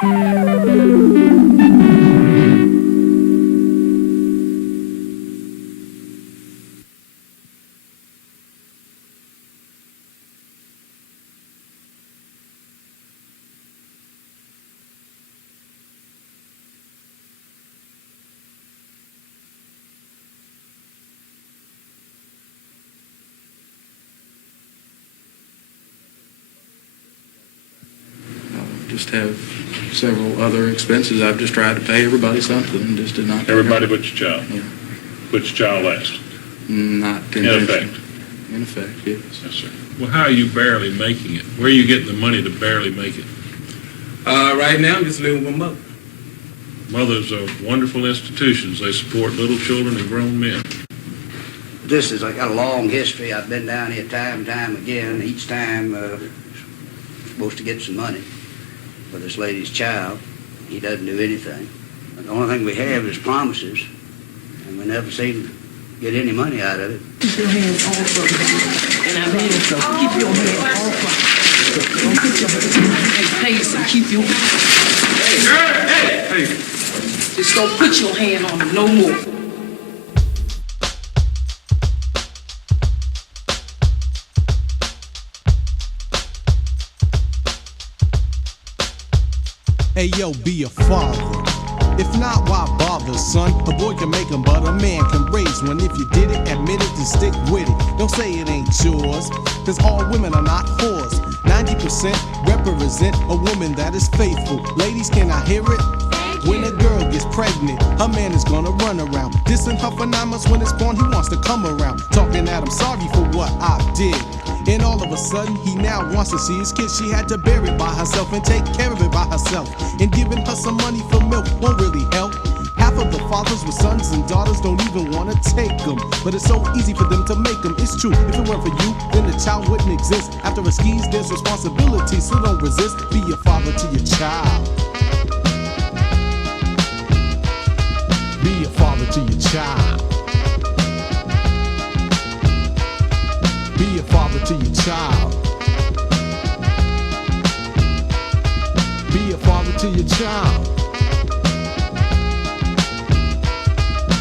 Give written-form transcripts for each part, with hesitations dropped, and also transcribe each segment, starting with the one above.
Just have several other expenses. I've just tried to pay everybody something and just did not. Everybody but your child? Yeah. Put your child last? Not in effect? In effect, yes. Yes, sir. Well, how are you barely making it? Where are you getting the money to barely make it? Right now, I'm just living with my mother. Mothers are wonderful institutions. They support little children and grown men. I got a long history. I've been down here time and time again. Each time, supposed to get some money for this lady's child. He doesn't do anything. The only thing we have is promises, and we never seem to get any money out of it. Keep your hands off of it. And I mean, so keep your hands off of it. Don't put your hands pace and keep your... Hey! Just don't put your hand on them no more. Hey yo, be a father. If not, why bother, son? A boy can make 'em, but a man can raise one. If you did it, admit it, and stick with it. Don't say it ain't yours, cause all women are not whores. 90% represent a woman that is faithful. Ladies, can I hear it? When a girl gets pregnant, her man is gonna run around, dissing her for 9 months. When it's born, he wants to come around, talking at him sorry for what I did. And all of a sudden, he now wants to see his kid. She had to bear it by herself and take care of it by herself. And giving her some money for milk won't really help. Half of the fathers with sons and daughters don't even want to take them. But it's so easy for them to make them. It's true, if it weren't for you, then the child wouldn't exist. After a skis, there's responsibility, so don't resist. Be a father to your child. Be a father to your child. Be a father to your child. Be a father to your child.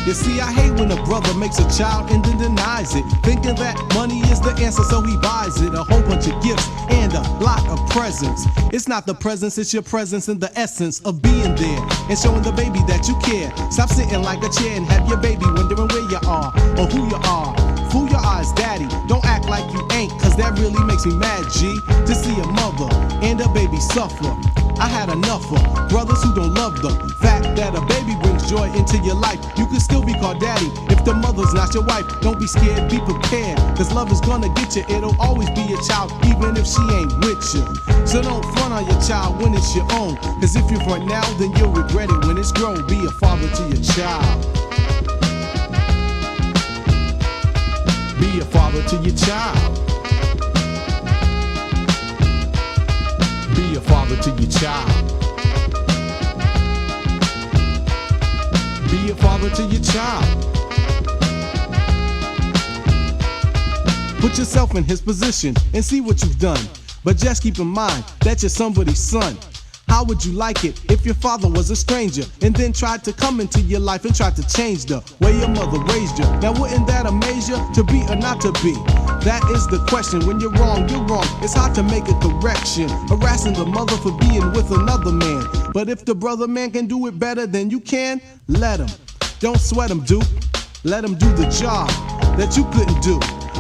You see, I hate when a brother makes a child and then denies it, thinking that money is the answer, so he buys it. A whole bunch of gifts and a lot of presents. It's not the presence, it's your presence and the essence of being there and showing the baby that you care. Stop sitting like a chair and have your baby wondering where you are or who you are. Fool your eyes, daddy, don't act like you ain't, cause that really makes me mad, G, to see a mother and a baby suffer. I had enough of brothers who don't love the fact that a baby brings joy into your life. You can still be called daddy if the mother's not your wife. Don't be scared, be prepared, cause love is gonna get you. It'll always be your child, even if she ain't with you. So don't front on your child when it's your own, cause if you front now, then you'll regret it when it's grown. Be a father to your child. Be a father to your child. Be a father to your child. Be a father to your child. Put yourself in his position and see what you've done. But just keep in mind that you're somebody's son. How would you like it if your father was a stranger and then tried to come into your life and tried to change the way your mother raised you? Now wouldn't that amaze you, to be or not to be? That is the question. When you're wrong, you're wrong. It's hard to make a correction, harassing the mother for being with another man. But if the brother man can do it better than you can, let him. Don't sweat him, Duke. Let him do the job that you couldn't do.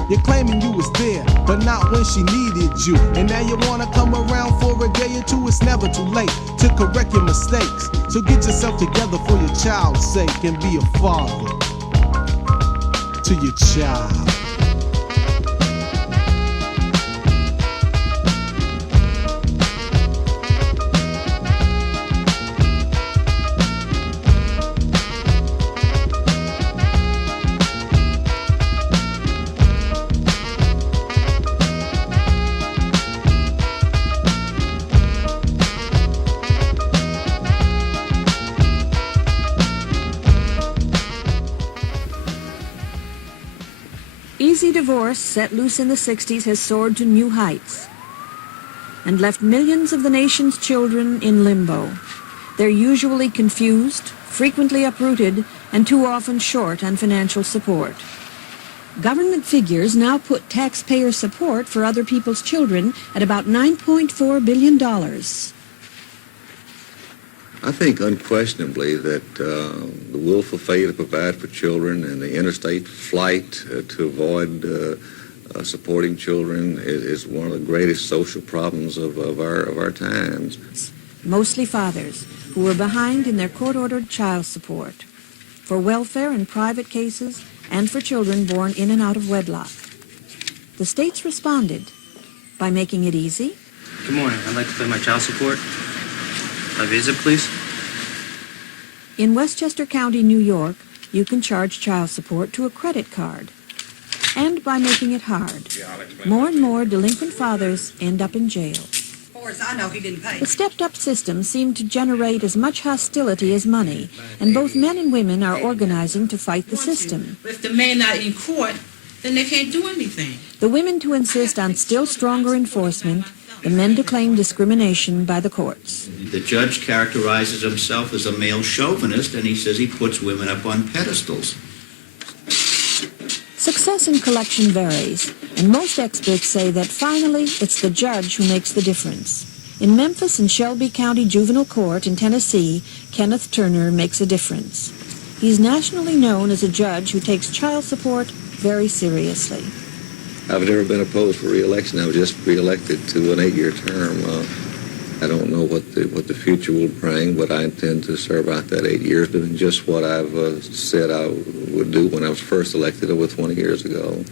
You're claiming you was there, but not when she needed you. And now you wanna come around for a day or two. It's never too late to correct your mistakes. So get yourself together for your child's sake and be a father to your child. Easy divorce, set loose in the 60s, has soared to new heights. and left millions of the nation's children in limbo. They're usually confused, frequently uprooted, and too often short on financial support. Government figures now put taxpayer support for other people's children at about $9.4 billion. I think unquestionably that the willful failure to provide for children and the interstate flight to avoid supporting children is one of the greatest social problems of our times. Mostly fathers who were behind in their court-ordered child support for welfare in private cases and for children born in and out of wedlock. The states responded by making it easy. Good morning. I'd like to pay my child support. My visa, please. In Westchester County, New York, you can charge child support to a credit card. And by making it hard, more and more delinquent fathers end up in jail. As far as I know, he didn't pay. The stepped-up system seemed to generate as much hostility as money, and both men and women are organizing to fight the system. But if the man not in court, then they can't do anything. The women to insist on still stronger enforcement, the men to claim discrimination by the courts. The judge characterizes himself as a male chauvinist, and he says he puts women up on pedestals. Success in collection varies, and most experts say that finally it's the judge who makes the difference. In Memphis and Shelby County Juvenile Court in Tennessee, Kenneth Turner makes a difference. He's nationally known as a judge who takes child support very seriously. I've never been opposed for re-election. I was just re-elected to an 8-year term. I don't know what the future will bring, but I intend to serve out that 8 years, doing just what I've said I would do when I was first elected over 20 years ago,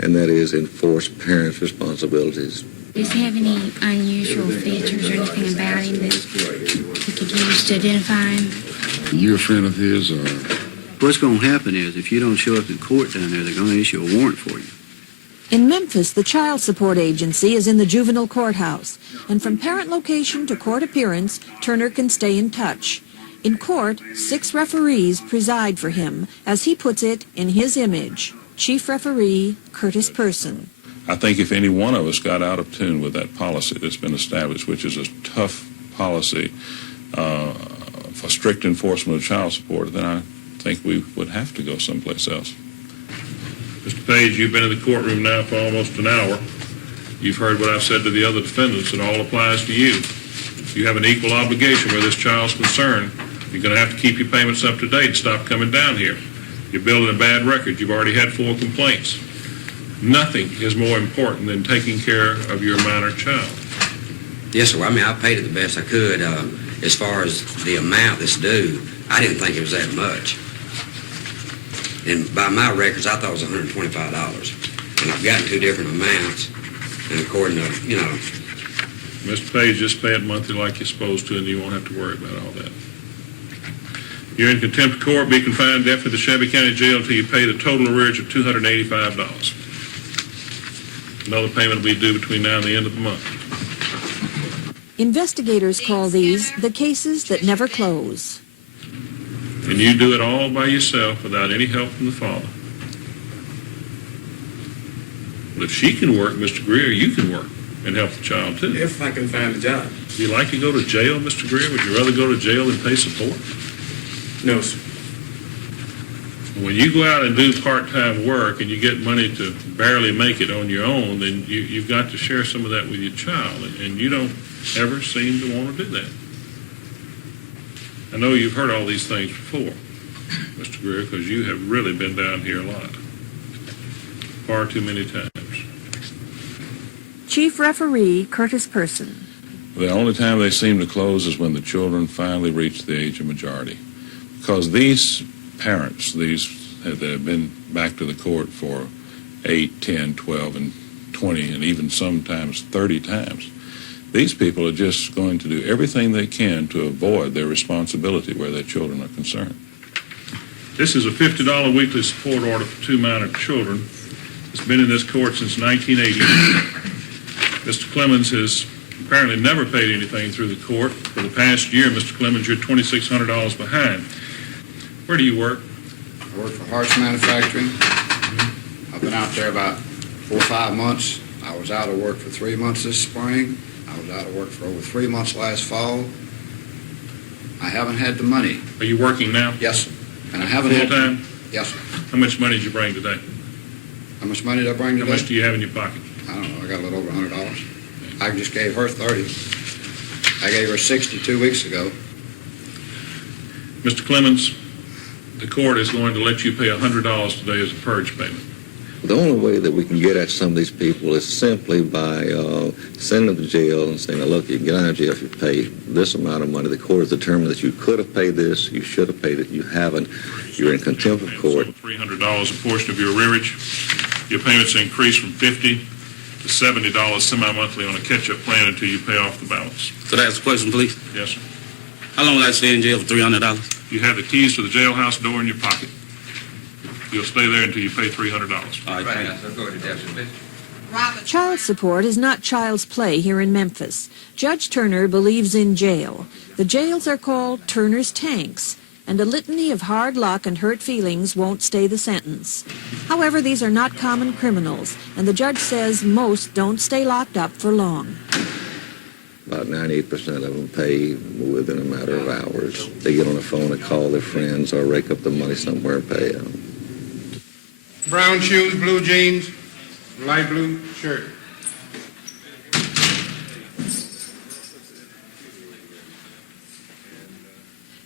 and that is enforce parents' responsibilities. Does he have any unusual features or anything about him that we could use to identify him? Are you a friend of his, or? What's going to happen is if you don't show up in court down there, they're going to issue a warrant for you. In Memphis, the child support agency is in the juvenile courthouse, and from parent location to court appearance, Turner can stay in touch. In court, 6 referees preside for him, as he puts it, in his image, Chief Referee Curtis Person. I think if any one of us got out of tune with that policy that's been established, which is a tough policy for strict enforcement of child support, then I think we would have to go someplace else. Mr. Page, you've been in the courtroom now for almost an hour. You've heard what I've said to the other defendants. It all applies to you. You have an equal obligation where this child's concerned. You're going to have to keep your payments up to date and stop coming down here. You're building a bad record. You've already had 4 complaints. Nothing is more important than taking care of your minor child. Yes, sir. I mean, I paid it the best I could. As far as the amount that's due, I didn't think it was that much. And by my records, I thought it was $125. And I've gotten 2 different amounts. And according to, Mr. Page, just pay it monthly like you're supposed to, and you won't have to worry about all that. You're in contempt of court. Be confined indefinitely to the Shelby County Jail until you pay the total arrearage of $285. Another payment will be due between now and the end of the month. Investigators call these the cases that never close. And you do it all by yourself without any help from the father. But if she can work, Mr. Greer, you can work and help the child too. If I can find a job. Do you like to go to jail, Mr. Greer? Would you rather go to jail than pay support? No, sir. When you go out and do part-time work and you get money to barely make it on your own, then you've got to share some of that with your child, and you don't ever seem to want to do that. I know you've heard all these things before, Mr. Greer, because you have really been down here a lot. Far too many times. Chief Referee Curtis Person. The only time they seem to close is when the children finally reach the age of majority. Because these parents, these that have been back to the court for 8, 10, 12, and 20, and even sometimes 30 times, these people are just going to do everything they can to avoid their responsibility where their children are concerned. This is a $50 weekly support order for 2 minor children. It's been in this court since 1980. Mr. Clemens has apparently never paid anything through the court. For the past year, Mr. Clemens, you're $2,600 behind. Where do you work? I work for Harsh Manufacturing. I've been out there about 4 or 5 months. I was out of work for 3 months this spring. I was out of work for over 3 months last fall. I haven't had the money. Are you working now? Yes, sir. And I haven't had... Full-time? Yes, sir. How much money did you bring today? How much money did I bring today? How much do you have in your pocket? I don't know. I got a little over $100. I just gave her 30. I gave her 60 2 weeks ago. Mr. Clemens, the court is going to let you pay $100 today as a purge payment. The only way that we can get at some of these people is simply by sending them to jail and saying, look, you can get out of jail if you pay this amount of money. The court has determined that you could have paid this, you should have paid it, you haven't. You're in contempt of court. So $300 a portion of your arrearage. Your payments increase from $50 to $70 semi-monthly on a catch-up plan until you pay off the balance. So that's the question, please. Yes, sir. How long will I stay in jail for $300? You have the keys to the jailhouse door in your pocket. You'll stay there until you pay $300. All right, thank you. Child support is not child's play here in Memphis. Judge Turner believes in jail. The jails are called Turner's Tanks, and a litany of hard luck and hurt feelings won't stay the sentence. However, these are not common criminals, and the judge says most don't stay locked up for long. About 98% of them pay within a matter of hours. They get on the phone and call their friends or rake up the money somewhere and pay them. Brown shoes, blue jeans, light blue shirt.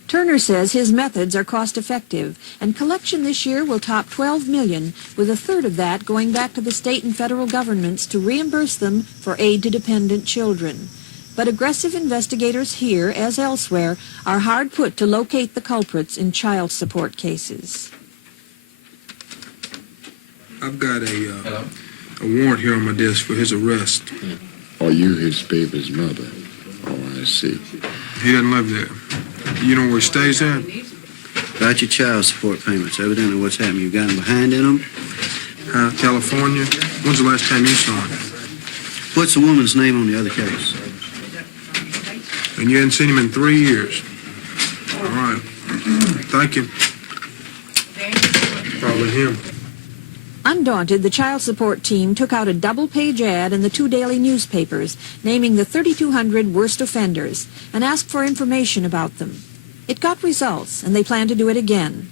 Turner says his methods are cost-effective, and collection this year will top $12 million, with a third of that going back to the state and federal governments to reimburse them for aid to dependent children. But aggressive investigators here, as elsewhere, are hard put to locate the culprits in child support cases. I've got a warrant here on my desk for his arrest. Are you his baby's mother? Oh, I see. He doesn't live there. You know where he stays at? About your child support payments, evidently what's happened. You got him behind in them? California. When's the last time you saw him? What's the woman's name on the other case? And you hadn't seen him in 3 years. All right. Thank you. Probably him. Undaunted, the child support team took out a double-page ad in the 2 daily newspapers naming the 3,200 worst offenders and asked for information about them. It got results, and they plan to do it again.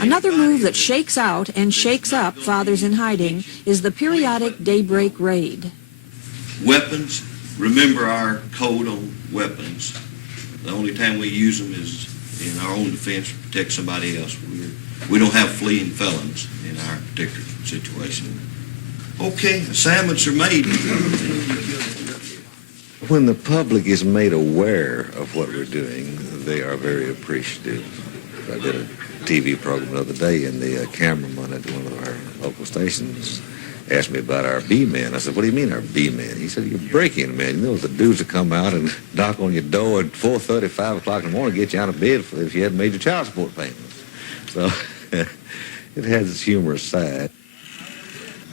Another move that shakes out and shakes up fathers in hiding is the periodic daybreak raid. Weapons, remember our code on weapons. The only time we use them is in our own defense to protect somebody else. We don't have fleeing felons in our particular situation. Okay, assignments are made. When the public is made aware of what we're doing, they are very appreciative. I did a TV program the other day, and the cameraman at one of our local stations asked me about our B-men. I said, what do you mean our B-men? He said, you're breaking men. You know, the dudes that come out and knock on your door at 4:30, 5 o'clock in the morning, get you out of bed if you hadn't made your child support payments. So it has its humorous side.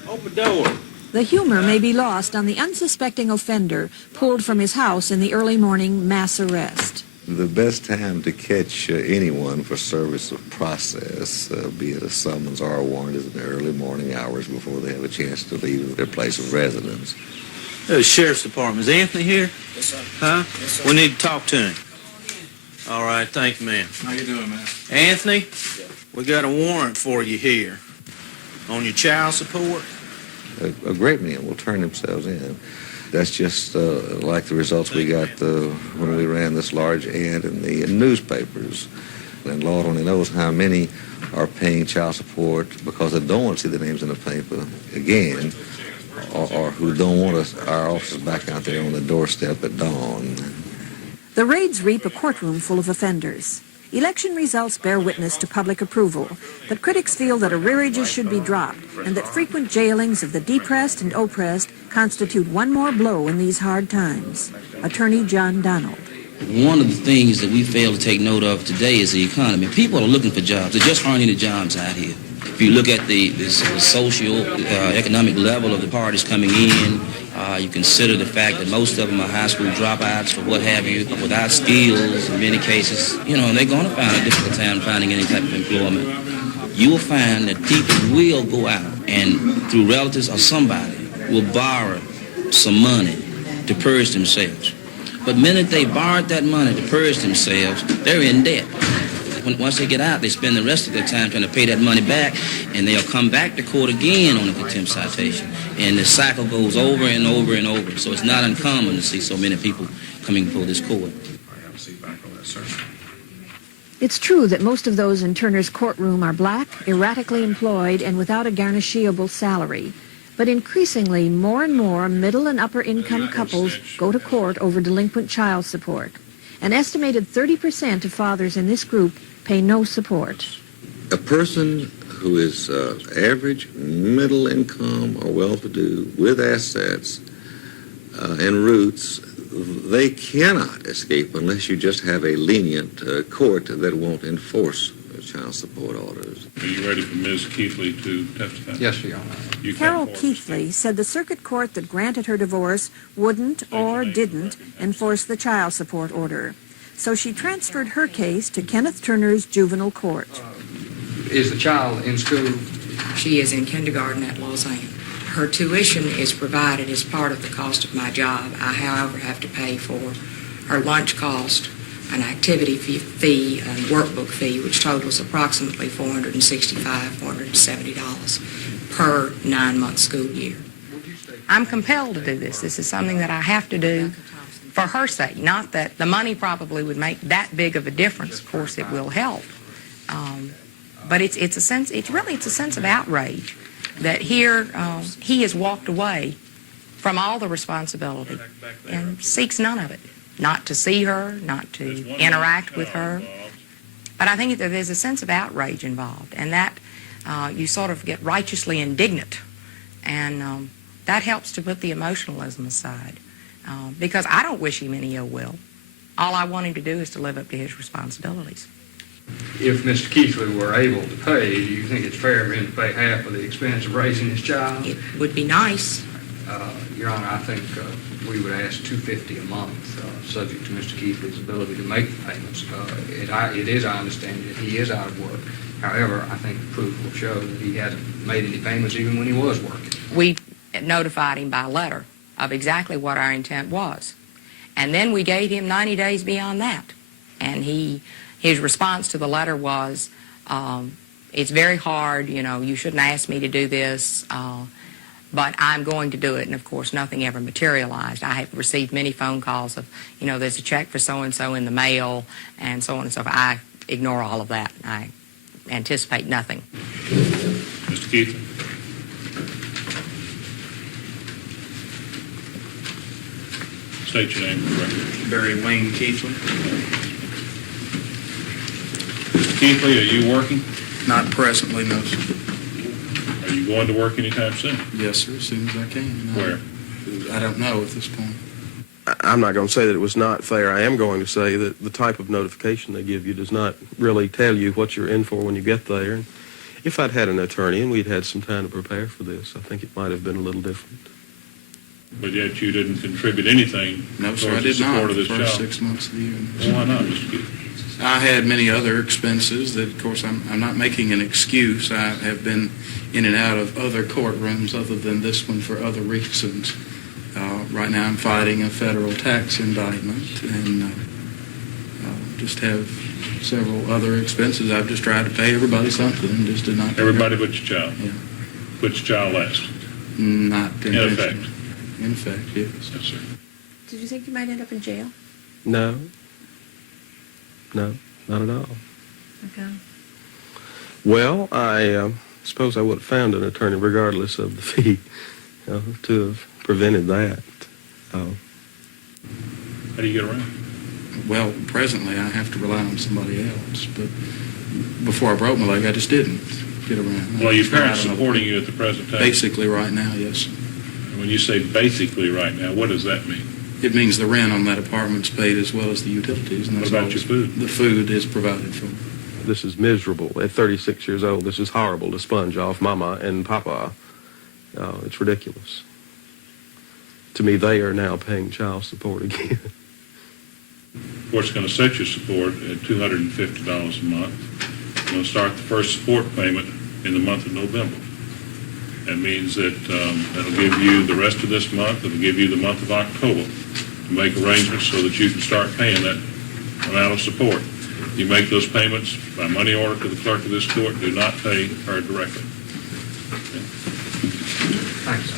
Open door. The humor may be lost on the unsuspecting offender pulled from his house in the early morning mass arrest. The best time to catch anyone for service of process, be it a summons or a warrant, is in the early morning hours before they have a chance to leave their place of residence. The Sheriff's Department. Is Anthony here? Yes, sir. Huh? Yes, sir. We need to talk to him. All right, thank you, ma'am. How you doing, man? Anthony, we got a warrant for you here on your child support. A great many will turn themselves in. That's just like the results we got when we ran this large ad in the newspapers. And Lord only knows how many are paying child support because they don't want to see their names in the paper again, or who don't want our officers back out there on the doorstep at dawn. The raids reap a courtroom full of offenders. Election results bear witness to public approval, but critics feel that arrearages should be dropped and that frequent jailings of the depressed and oppressed constitute one more blow in these hard times. Attorney John Donald. One of the things that we fail to take note of today is the economy. People are looking for jobs. There just aren't any jobs out here. If you look at the social, economic level of the parties coming in, you consider the fact that most of them are high school dropouts or what have you, without skills in many cases. You know, they're going to find a difficult time finding any type of employment. You will find that people will go out and through relatives or somebody will borrow some money to purge themselves. But the minute they borrowed that money to purge themselves, they're in debt. Once they get out, they spend the rest of their time trying to pay that money back, and they'll come back to court again on a contempt citation. And the cycle goes over and over and over. So it's not uncommon to see so many people coming before this court. It's true that most of those in Turner's courtroom are black, erratically employed, and without a garnishable salary. But increasingly, more and more middle and upper income couples go to court over delinquent child support. An estimated 30% of fathers in this group pay no support. A person who is average, middle income, or well-to-do, with assets and roots, they cannot escape unless you just have a lenient court that won't enforce child support orders. Are you ready for Ms. Keithley to testify? Yes, Your Honor. Carol Keithley said the circuit court that granted her divorce wouldn't or didn't enforce the child support order. So she transferred her case to Kenneth Turner's juvenile court. Is the child in school? She is in kindergarten at Lausanne. Her tuition is provided as part of the cost of my job. I, however, have to pay for her lunch cost, an activity fee, and workbook fee, which totals approximately $470 per 9-month school year. I'm compelled to do this. This is something that I have to do for her sake. Not that the money probably would make that big of a difference. Of course, it will help. But it's a sense of outrage that here he has walked away from all the responsibility and seeks none of it. Not to see her, not to interact with her. But I think that there's a sense of outrage involved, and that you sort of get righteously indignant, and that helps to put the emotionalism aside. Because I don't wish him any ill will. All I want him to do is to live up to his responsibilities. If Mr. Keithley were able to pay, do you think it's fair for him to pay half of the expense of raising his child? It would be nice. Your Honor, I think we would ask $250 a month, subject to Mr. Keithley's ability to make the payments. It is our understanding that he is out of work. However, I think the proof will show that he hasn't made any payments even when he was working. We notified him by letter of exactly what our intent was. And then we gave him 90 days beyond that. And his response to the letter was, it's very hard, you shouldn't ask me to do this, but I'm going to do it. And of course, nothing ever materialized. I have received many phone calls of, there's a check for so-and-so in the mail, and so on and so forth. I ignore all of that. I anticipate nothing. Mr. Keithley. State your name for the record. Barry Wayne Keithley. Mr. Keithley, are you working? Not presently, no, sir. Are you going to work anytime soon? Yes, sir, as soon as I can. Where? I don't know at this point. I'm not going to say that it was not fair. I am going to say that the type of notification they give you does not really tell you what you're in for when you get there. And if I'd had an attorney and we'd had some time to prepare for this, I think it might have been a little different. But yet you didn't contribute anything No, sir, I towards the did not support of the this first child. 6 months of the year. Well, why not, Mr. Keithley? I had many other expenses that, of course, I'm not making an excuse. I have been in and out of other courtrooms other than this one for other reasons. Right now I'm fighting a federal tax indictment and just have several other expenses. I've just tried to pay everybody something and just did not. Everybody but your child? Yeah. Put your child last? Not in effect? In effect, yes. Yes, sir. Did you think you might end up in jail? No, not at all. Okay. Well, I suppose I would have found an attorney regardless of the fee to have prevented that. How do you get around? Well, presently I have to rely on somebody else, but before I broke my leg, I just didn't get around. Well, your parents supporting you at the present time? Basically right now, yes. And when you say basically right now, what does that mean? It means the rent on that apartment's paid as well as the utilities. And What that's about all your food? The food is provided for. This is miserable. At 36 years old, this is horrible to sponge off Mama and Papa. It's ridiculous. To me, they are now paying child support again. Of course, it's going to set your support at $250 a month. You're going to start the first support payment in the month of November That means that that'll give you the rest of this month, it'll give you the month of October to make arrangements so that you can start paying that amount of support. You make those payments by money order to the clerk of this court. Do not pay her directly. Thanks.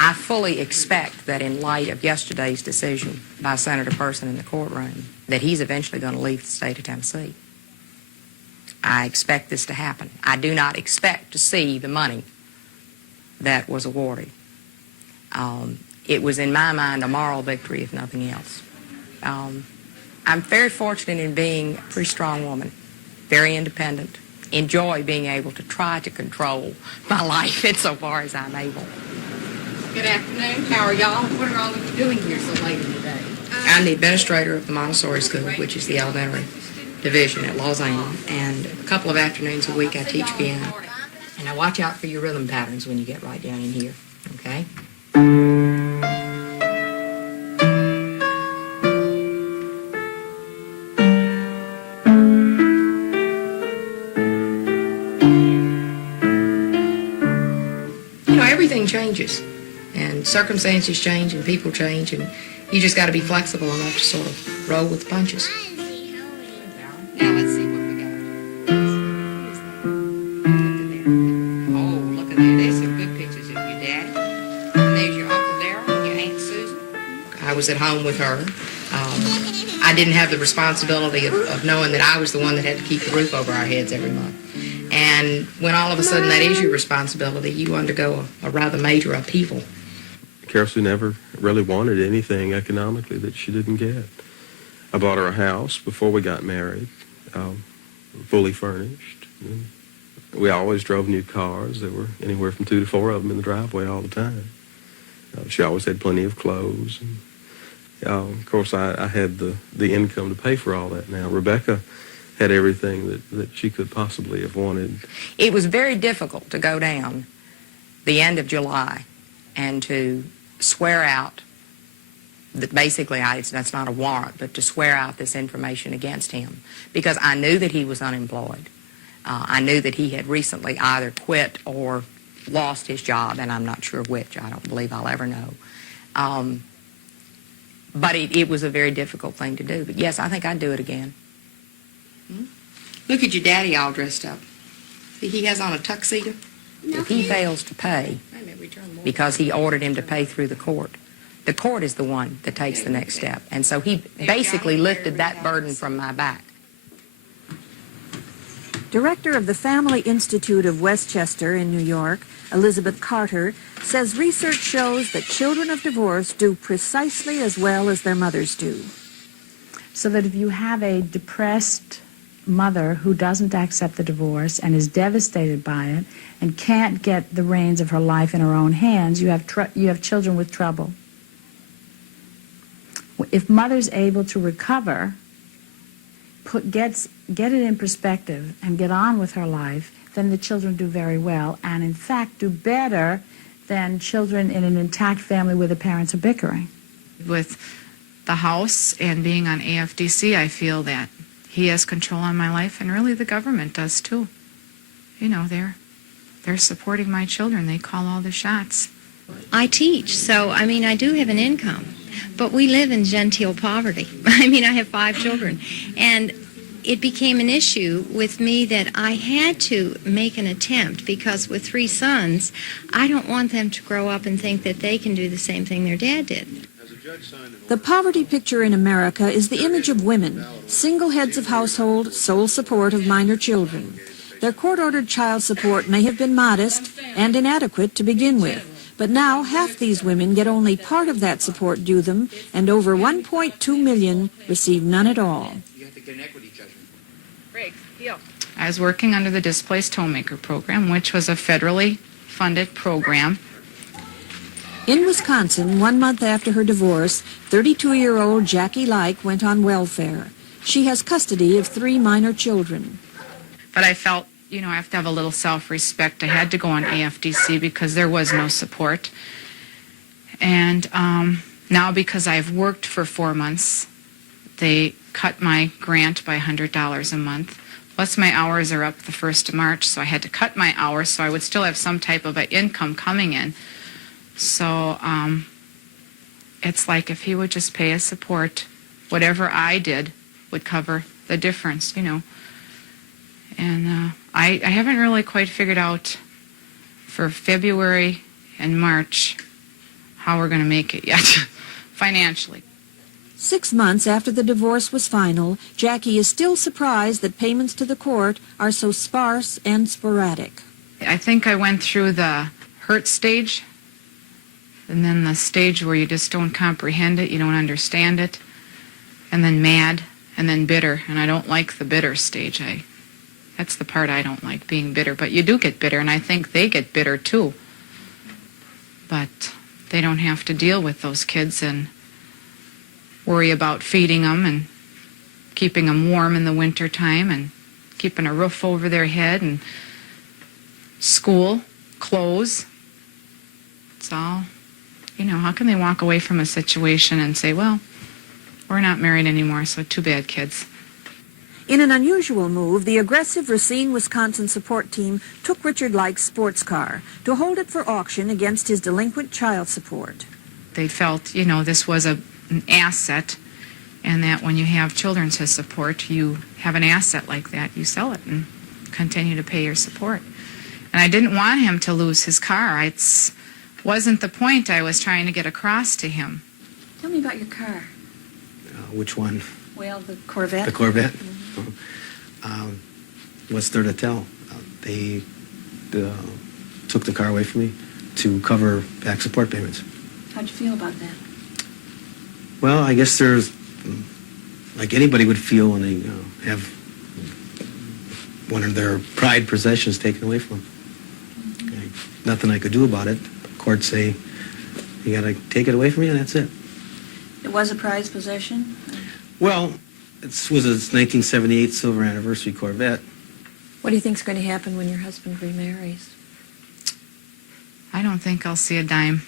I fully expect that in light of yesterday's decision by Senator Person in the courtroom, that he's eventually going to leave the state of Tennessee. I expect this to happen. I do not expect to see the money that was awarded. It was, in my mind, a moral victory, if nothing else. I'm very fortunate in being a pretty strong woman, very independent, enjoy being able to try to control my life insofar as I'm able. Good afternoon. How are y'all? What are all of you doing here so late in the day? I'm the administrator of the Montessori School, which is the elementary division at Lausanne, and a couple of afternoons a week I teach piano. And I watch out for your rhythm patterns when you get right down in here, okay? You know, everything changes, and circumstances change, and people change, and you just got to be flexible enough to sort of roll with the punches. Now let's see what we got. Oh, look at that. There's some good pictures of your daddy. And there's your Uncle Darrell and your Aunt Susan. I was at home with her. I didn't have the responsibility of knowing that I was the one that had to keep the roof over our heads every month. And when all of a sudden that is your responsibility, you undergo a rather major upheaval. Carol Sue never really wanted anything economically that she didn't get. I bought her a house before we got married, fully furnished. We always drove new cars. There were anywhere from 2 to 4 of them in the driveway all the time. She always had plenty of clothes. And, of course, I had the income to pay for all that now. Rebecca had everything that she could possibly have wanted. It was very difficult to go down the end of July and to swear out that basically, that's not a warrant, but to swear out this information against him, because I knew that he was unemployed. I knew that he had recently either quit or lost his job, and I'm not sure which. I don't believe I'll ever know. But it was a very difficult thing to do. But yes, I think I'd do it again. Look at your daddy all dressed up. See, he has on a tuxedo. If he fails to pay, because he ordered him to pay through the court is the one that takes the next step. And so he basically lifted that burden from my back. Director of the Family Institute of Westchester in New York, Elizabeth Carter, says research shows that children of divorce do precisely as well as their mothers do. So that if you have a depressed mother who doesn't accept the divorce and is devastated by it and can't get the reins of her life in her own hands, you have children with trouble. If mother's able to recover, get it in perspective and get on with her life, then the children do very well, and in fact do better than children in an intact family where the parents are bickering. With the house and being on AFDC, I feel that he has control on my life, and really the government does too. You know, they're supporting my children. They call all the shots. I teach, so I mean, I do have an income, but we live in genteel poverty. I mean, I have 5 children, and it became an issue with me that I had to make an attempt, because with 3 sons, I don't want them to grow up and think that they can do the same thing their dad did. The poverty picture in America is the image of women, single heads of household, sole support of minor children. Their court-ordered child support may have been modest and inadequate to begin with, but now half these women get only part of that support due them, and over 1.2 million receive none at all. I was working under the Displaced Homemaker Program, which was a federally funded program. In Wisconsin, 1 month after her divorce, 32-year-old Jackie Like went on welfare. She has custody of 3 minor children. But I felt, you know, I have to have a little self-respect. I had to go on AFDC because there was no support. And now, because I've worked for 4 months, they cut my grant by $100 a month. Plus, my hours are up the 1st of March, so I had to cut my hours so I would still have some type of an income coming in. So it's like if he would just pay us support, whatever I did would cover the difference, you know. And I haven't really quite figured out for February and March how we're going to make it yet financially. 6 months after the divorce was final, Jackie is still surprised that payments to the court are so sparse and sporadic. I think I went through the hurt stage, and then the stage where you just don't comprehend it, you don't understand it, and then mad, and then bitter. And I don't like the bitter stage. That's the part I don't like, being bitter. But you do get bitter, and I think they get bitter too. But they don't have to deal with those kids and worry about feeding them and keeping them warm in the winter time and keeping a roof over their head and school, clothes. It's all, you know, how can they walk away from a situation and say, well, we're not married anymore, so too bad, kids. In an unusual move, the aggressive Racine, Wisconsin support team took Richard Like's sports car to hold it for auction against his delinquent child support. They felt, you know, this was an asset, and that when you have children to support, you have an asset like that, you sell it and continue to pay your support. And I didn't want him to lose his car. It wasn't the point I was trying to get across to him. Tell me about your car. Which one? Well, the Corvette. The Corvette? What's there to tell? They took the car away from me to cover back support payments. How'd you feel about that? Well, I guess there's, like anybody would feel when they have one of their prized possessions taken away from them. Nothing I could do about it. Courts say, you got to take it away from me, and that's it. It was a prized possession? Well, it was a 1978 Silver Anniversary Corvette. What do you think's going to happen when your husband remarries? I don't think I'll see a dime.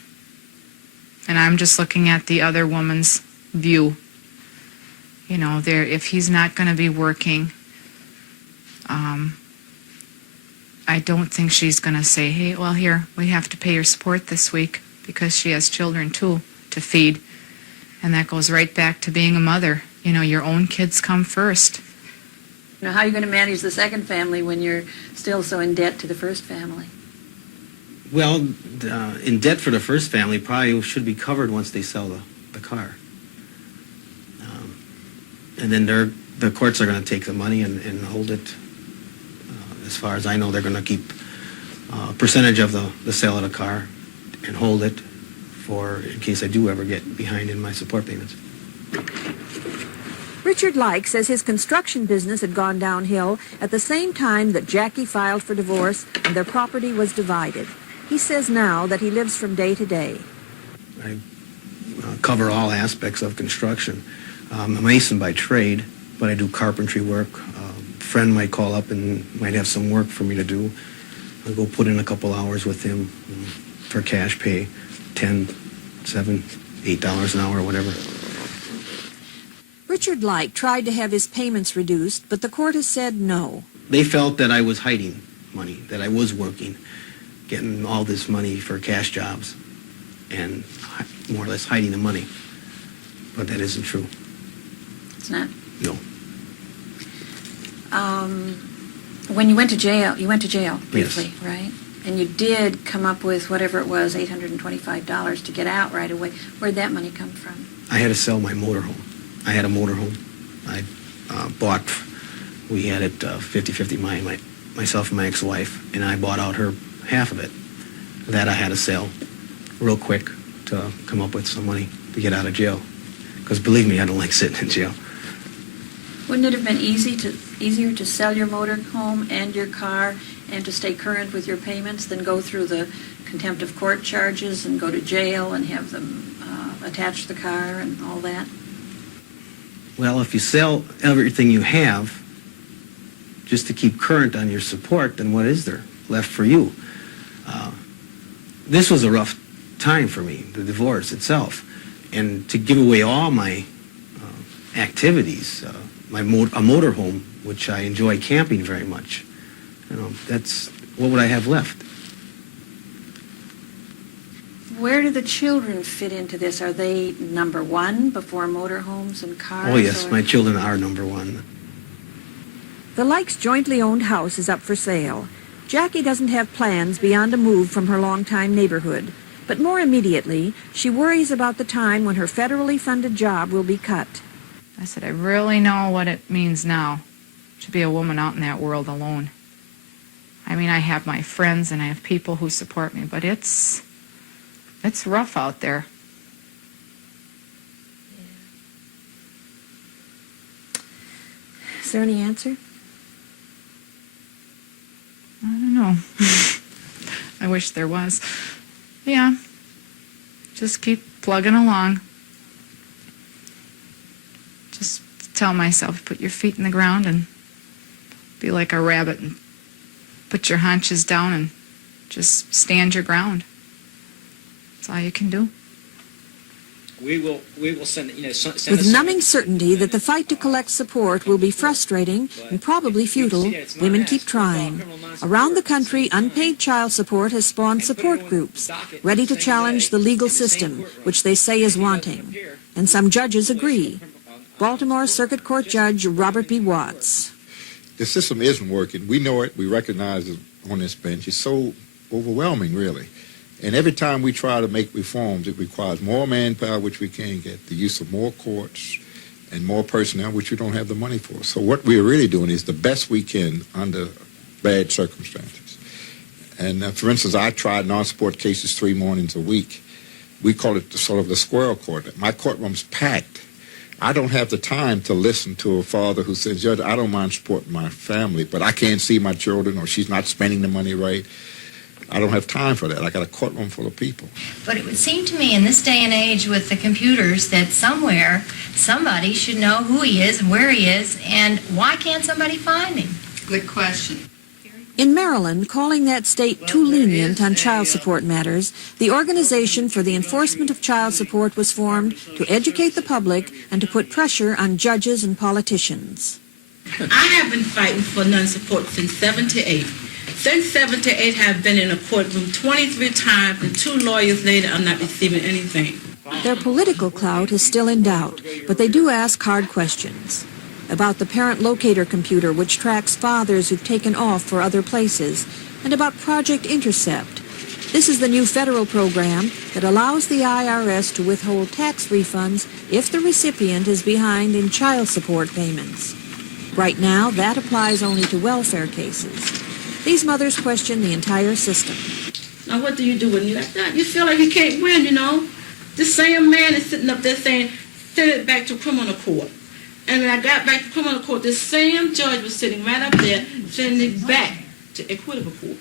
And I'm just looking at the other woman's view. You know, if he's not going to be working, I don't think she's going to say, hey, well, here, we have to pay your support this week, because she has children, too, to feed. And that goes right back to being a mother. You know, your own kids come first. Now, how are you going to manage the second family when you're still so in debt to the first family? Well, in debt for the first family probably should be covered once they sell the car. And then the courts are going to take the money and hold it. As far as I know, they're going to keep a percentage of the sale of the car and hold it for in case I do ever get behind in my support payments. Richard Like says his construction business had gone downhill at the same time that Jackie filed for divorce and their property was divided. He says now that he lives from day to day. I cover all aspects of construction. I'm a mason by trade, but I do carpentry work. A friend might call up and might have some work for me to do. I'll go put in a couple hours with him for cash pay, $10, $7, $8 an hour or whatever. Richard Like tried to have his payments reduced, but the court has said no. They felt that I was hiding money, that I was working, getting all this money for cash jobs, and more or less hiding the money. But that isn't true. It's not? No. When you went to jail briefly, Yes. right? And you did come up with whatever it was, $825 to get out right away. Where'd that money come from? I had to sell my motorhome. I had a motorhome. I bought, we had it 50-50, myself and my ex-wife, and I bought out her half of it. That I had to sell real quick to come up with some money to get out of jail. Because believe me, I don't like sitting in jail. Wouldn't it have been easier to sell your motorhome and your car and to stay current with your payments than go through the contempt of court charges and go to jail and have them attach the car and all that? Well, if you sell everything you have just to keep current on your support, then what is there left for you? This was a rough time for me, the divorce itself. And to give away all my activities, a motorhome which I enjoy camping very much. That's what would I have left? Where do the children fit into this? Are they number one before motorhomes and cars? Oh, yes, or- my children are number one. The Likes jointly owned house is up for sale. Jackie doesn't have plans beyond a move from her longtime neighborhood. But more immediately, she worries about the time when her federally funded job will be cut. I said, I really know what it means now to be a woman out in that world alone. I mean, I have my friends and I have people who support me, but it's rough out there. Is there any answer? I don't know. I wish there was. Yeah. Just keep plugging along. Just tell myself, put your feet in the ground and be like a rabbit and put your haunches down and just stand your ground. That's all you can do. We will send, send With us- numbing certainty that the fight to collect support will be frustrating and probably futile, women keep trying. Around the country, unpaid child support has spawned support groups, ready to challenge the legal system, which they say is wanting. And some judges agree. Baltimore Circuit Court Judge Robert B. Watts. The system isn't working. We know it. We recognize it on this bench. It's so overwhelming, really. And every time we try to make reforms, it requires more manpower, which we can't get, the use of more courts and more personnel, which we don't have the money for. So what we're really doing is the best we can under bad circumstances. And for instance, I tried non-support cases 3 mornings a week. We call it sort of the squirrel court. My courtroom's packed. I don't have the time to listen to a father who says, Judge, I don't mind supporting my family, but I can't see my children, or she's not spending the money right. I don't have time for that. I got a courtroom full of people. But it would seem to me in this day and age with the computers that somewhere somebody should know who he is and where he is, and why can't somebody find him? Good question. In Maryland, calling that state too lenient on child support matters, the Organization for the Enforcement of Child Support was formed to educate the public and to put pressure on judges and politicians. I have been fighting for non-support since 78. Since 78, I have been in a courtroom 23 times, and 2 lawyers later, I'm not receiving anything. Their political clout is still in doubt, but they do ask hard questions. About the parent locator computer, which tracks fathers who've taken off for other places, and about Project Intercept. This is the new federal program that allows the IRS to withhold tax refunds if the recipient is behind in child support payments. Right now, that applies only to welfare cases. These mothers question the entire system. Now, what do you do when you're like that? You feel like you can't win, The same man is sitting up there saying, send it back to criminal court. And when I got back to criminal court, the same judge was sitting right up there, sending it back to equitable court.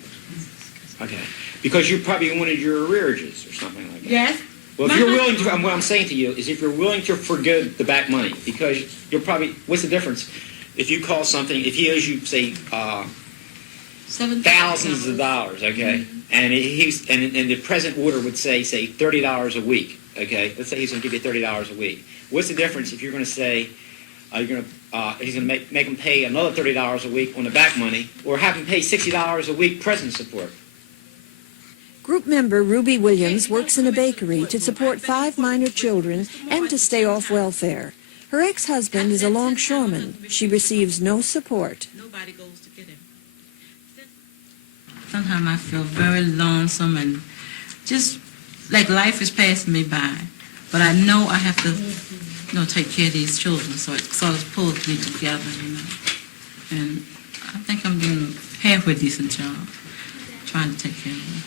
Okay. Because you probably wanted your arrearages or something like that. Yes. Well, if you're willing to, what I'm saying to you is if you're willing to forgive the back money, because you'll probably, what's the difference? If you call something, if he owes you, say, thousands of dollars, okay, and and the present order would say $30 a week, okay. Let's say he's going to give you $30 a week. What's the difference if you're going to say he's going to make him pay another $30 a week on the back money, or have him pay $60 a week present support? Group member Ruby Williams works in a bakery to support 5 minor children and to stay off welfare. Her ex-husband is a longshoreman. She receives no support. Nobody goes to get him. Sometimes I feel very lonesome and just like life is passing me by. But I know I have to, take care of these children, so it sort of pulls me together, And I think I'm doing a halfway decent job trying to take care of them.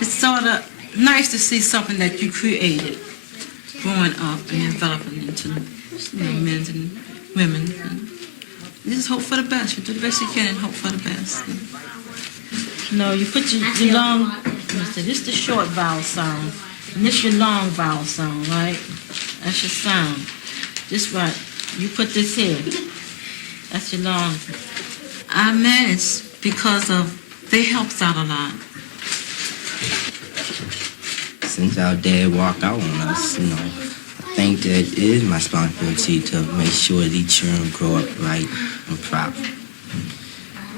It's sort of nice to see something that you created growing up and developing into men and women. And just hope for the best. You do the best you can and hope for the best. You put your long, this is the short vowel sound, and this your long vowel sound, right? That's your sound. This right. You put this here. That's your long. I managed because they helped out a lot. Since our dad walked out on us, I think that it is my responsibility to make sure these children grow up right and proper.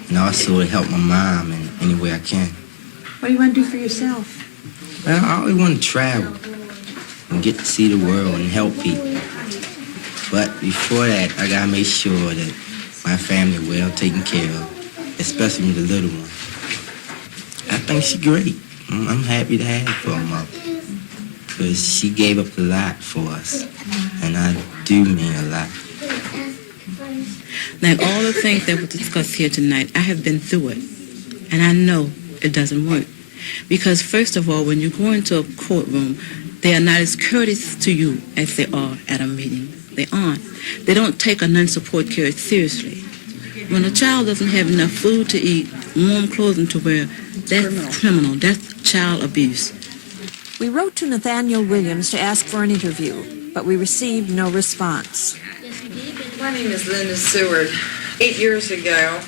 And also to help my mom in any way I can. What do you want to do for yourself? Well, I always want to travel and get to see the world and help people. But before that, I gotta make sure that my family is well taken care of, especially the little one. I think she's great. I'm happy to have her for a mother, because she gave up a lot for us, and I do mean a lot. Like all the things that were discussed here tonight, I have been through it, and I know it doesn't work. Because first of all, when you go into a courtroom, they are not as courteous to you as they are at a meeting. They aren't. They don't take a non-support care seriously. When a child doesn't have enough food to eat, warm clothing to wear, that's criminal. That's child abuse. We wrote to Nathaniel Williams to ask for an interview, but we received no response. My name is Linda Seward. 8 years ago,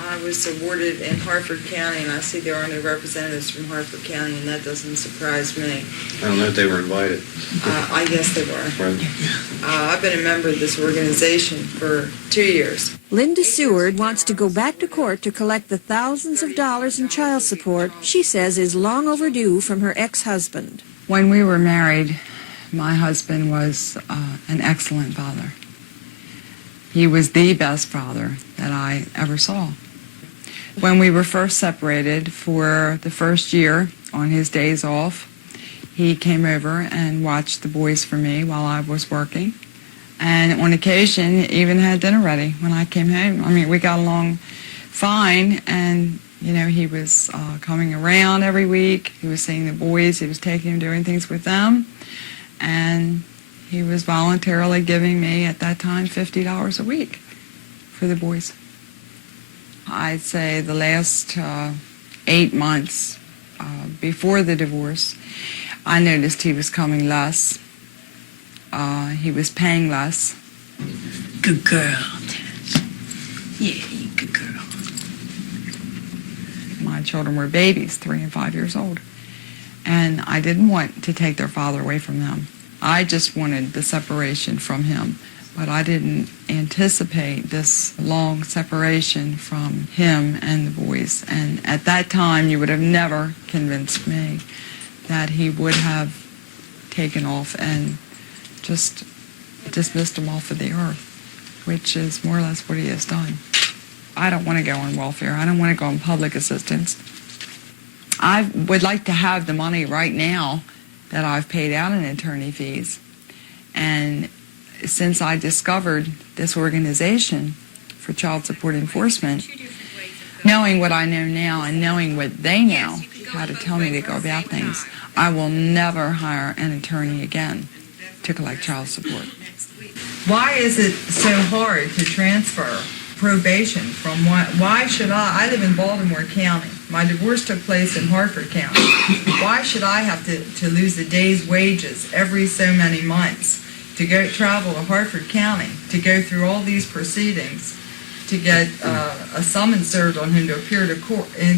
I was awarded in Harford County, and I see there are no representatives from Harford County, and that doesn't surprise me. I don't know if they were invited. I guess they were. I've been a member of this organization for 2 years. Linda Seward wants to go back to court to collect the thousands of dollars in child support she says is long overdue from her ex-husband. When we were married, my husband was an excellent father. He was the best father that I ever saw. When we were first separated for the first year, on his days off, he came over and watched the boys for me while I was working. And on occasion, even had dinner ready when I came home. I mean, we got along fine, and, you know, he was coming around every week. He was seeing the boys. He was taking them, doing things with them. And he was voluntarily giving me, at that time, $50 a week for the boys. I'd say the last 8 months before the divorce, I noticed he was coming less. He was paying less. Good girl. Yeah, you good girl. My children were babies, 3 and 5 years old. And I didn't want to take their father away from them. I just wanted the separation from him. But I didn't anticipate this long separation from him and the boys. And at that time, you would have never convinced me that he would have taken off and just dismissed them off of the earth, which is more or less what he has done. I don't want to go on welfare. I don't want to go on public assistance. I would like to have the money right now that I've paid out in attorney fees. And since I discovered this organization for child support enforcement, knowing what I know now and knowing what they know, how to tell me to go about things, I will never hire an attorney again to collect child support. Why is it so hard to transfer probation from why should I live in Baltimore County. My divorce took place in Harford County. Why should I have to lose a day's wages every so many months to go travel to Harford County, to go through all these proceedings, to get a summons served on him to appear in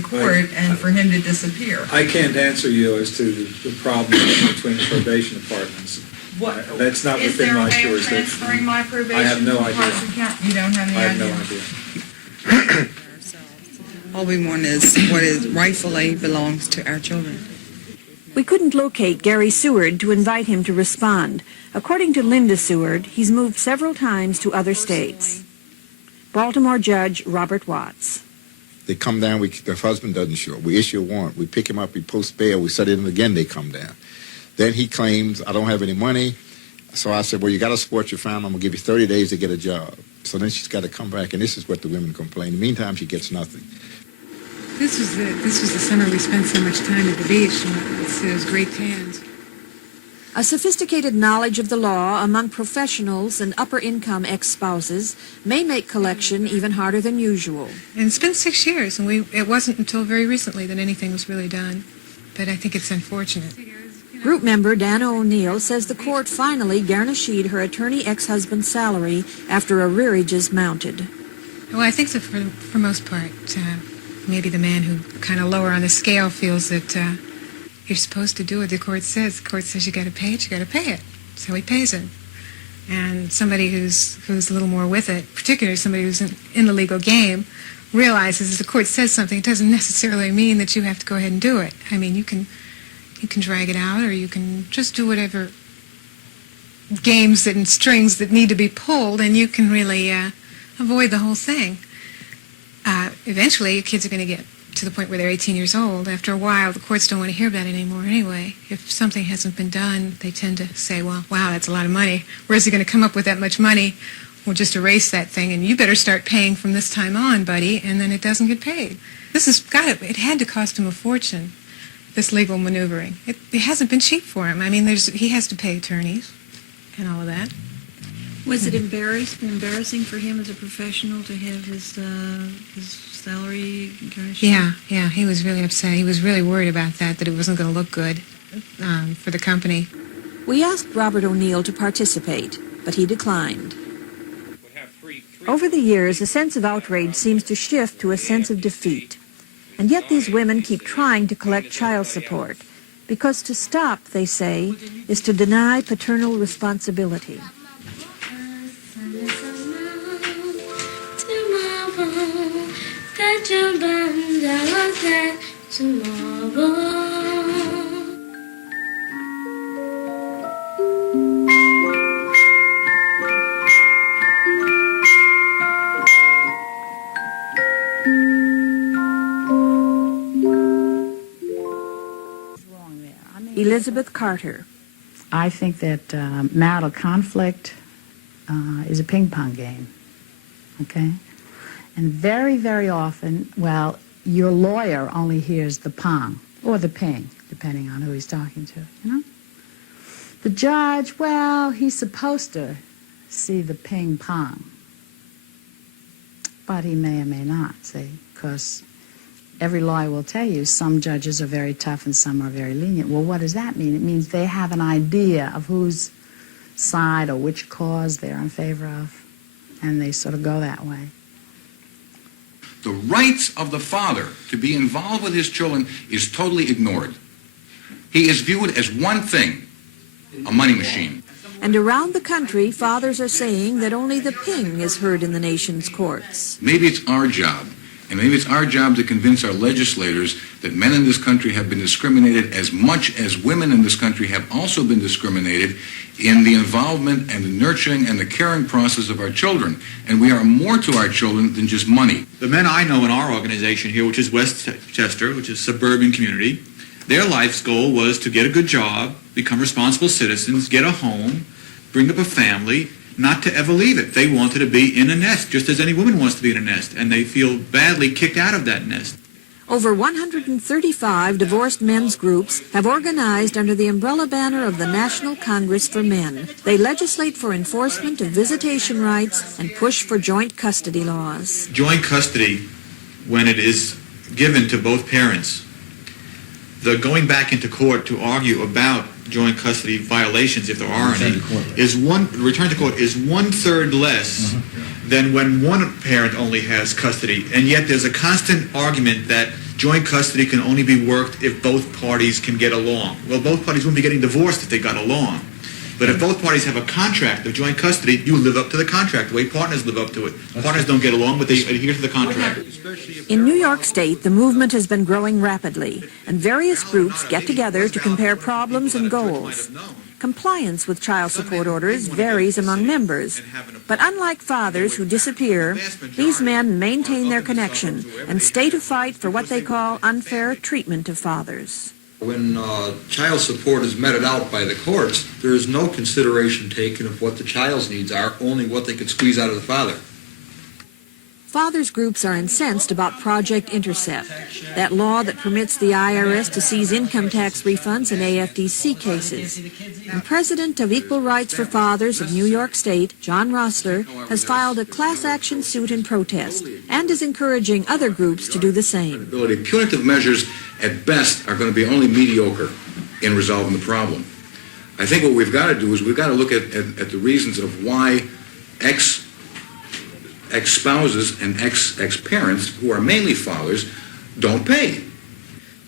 court and for him to disappear? I can't answer you as to the problem between the probation departments. What? That's not within my jurisdiction. Is there a way of transferring my probation I have no to idea. Harford County? You don't have any idea? I have no idea. All we want is what is rightfully belongs to our children. We couldn't locate Gary Seward to invite him to respond. According to Linda Seward, he's moved several times to other states. Baltimore Judge Robert Watts. They come down, the husband doesn't show up. We issue a warrant. We pick him up, we post bail, we set it in again, they come down. Then he claims, I don't have any money. So I said, well, you got to support your family. I'm going to give you 30 days to get a job. So then she's got to come back, and this is what the women complain. In the meantime, she gets nothing. This was the summer we spent so much time at the beach with those great tans. A sophisticated knowledge of the law among professionals and upper-income ex-spouses may make collection even harder than usual. And it's been 6 years, and it wasn't until very recently that anything was really done. But I think it's unfortunate. Group member Dana O'Neill says the court finally garnished her attorney ex-husband's salary after arrearages mounted. Well, I think that for most part, maybe the man who kind of lower on the scale feels that you're supposed to do what the court says. The court says you got to pay it, you got to pay it. So he pays it. And somebody who's a little more with it, particularly somebody who's in the legal game, realizes if the court says something, it doesn't necessarily mean that you have to go ahead and do it. I mean, you can drag it out, or you can just do whatever games and strings that need to be pulled, and you can really avoid the whole thing. Eventually, kids are going to get to the point where they're 18 years old. After a while, the courts don't want to hear about it anymore anyway. If something hasn't been done, they tend to say, well, wow, that's a lot of money. Where is he going to come up with that much money? We'll just erase that thing, and you better start paying from this time on, buddy, and then it doesn't get paid. It had to cost him a fortune, this legal maneuvering. It hasn't been cheap for him. I mean, he has to pay attorneys and all of that. Was it embarrassing for him as a professional to have his salary garnished? Yeah, he was really upset. He was really worried about that it wasn't going to look good for the company. We asked Robert O'Neill to participate, but he declined. Over the years, a sense of outrage seems to shift to a sense of defeat. And yet these women keep trying to collect child support, because to stop, they say, is to deny paternal responsibility. Elizabeth Carter. I think that marital conflict is a ping pong game, okay? And very, very often, well, your lawyer only hears the pong or the ping, depending on who he's talking to, you know? The judge, well, he's supposed to see the ping pong, but he may or may not, see, because every lawyer will tell you some judges are very tough and some are very lenient. Well, what does that mean? It means they have an idea of whose side or which cause they're in favor of, and they sort of go that way. The rights of the father to be involved with his children is totally ignored. He is viewed as one thing, a money machine. And around the country, fathers are saying that only the ping is heard in the nation's courts. Maybe it's our job, and maybe it's our job to convince our legislators that men in this country have been discriminated as much as women in this country have also been discriminated in the involvement and the nurturing and the caring process of our children. And we are more to our children than just money. The men I know in our organization here, which is Westchester, which is a suburban community, their life's goal was to get a good job, become responsible citizens, get a home, bring up a family, not to ever leave it. They wanted to be in a nest, just as any woman wants to be in a nest, and they feel badly kicked out of that nest. Over 135 divorced men's groups have organized under the umbrella banner of the National Congress for Men. They legislate for enforcement of visitation rights and push for joint custody laws. Joint custody, when it is given to both parents, the going back into court to argue about joint custody violations, if there are any, return to court is 1/3 less than when one parent only has custody. And yet there's a constant argument that joint custody can only be worked if both parties can get along. Well, both parties wouldn't be getting divorced if they got along. But if both parties have a contract of joint custody, you live up to the contract, the way partners live up to it. Partners don't get along, but they adhere to the contract. In New York State, the movement has been growing rapidly, and various groups get together to compare problems and goals. Compliance with child support orders varies among members, but unlike fathers who disappear, these men maintain their connection and stay to fight for what they call unfair treatment of fathers. When child support is meted out by the courts, there is no consideration taken of what the child's needs are, only what they could squeeze out of the father. Fathers groups are incensed about Project Intercept, that law that permits the IRS to seize income tax refunds in AFDC cases. And President of Equal Rights for Fathers of New York State, John Rossler, has filed a class action suit in protest and is encouraging other groups to do the same. Punitive measures, at best, are going to be only mediocre in resolving the problem. I think what we've got to do is we've got to look at the reasons of why ex-spouses and ex-parents, who are mainly fathers, don't pay.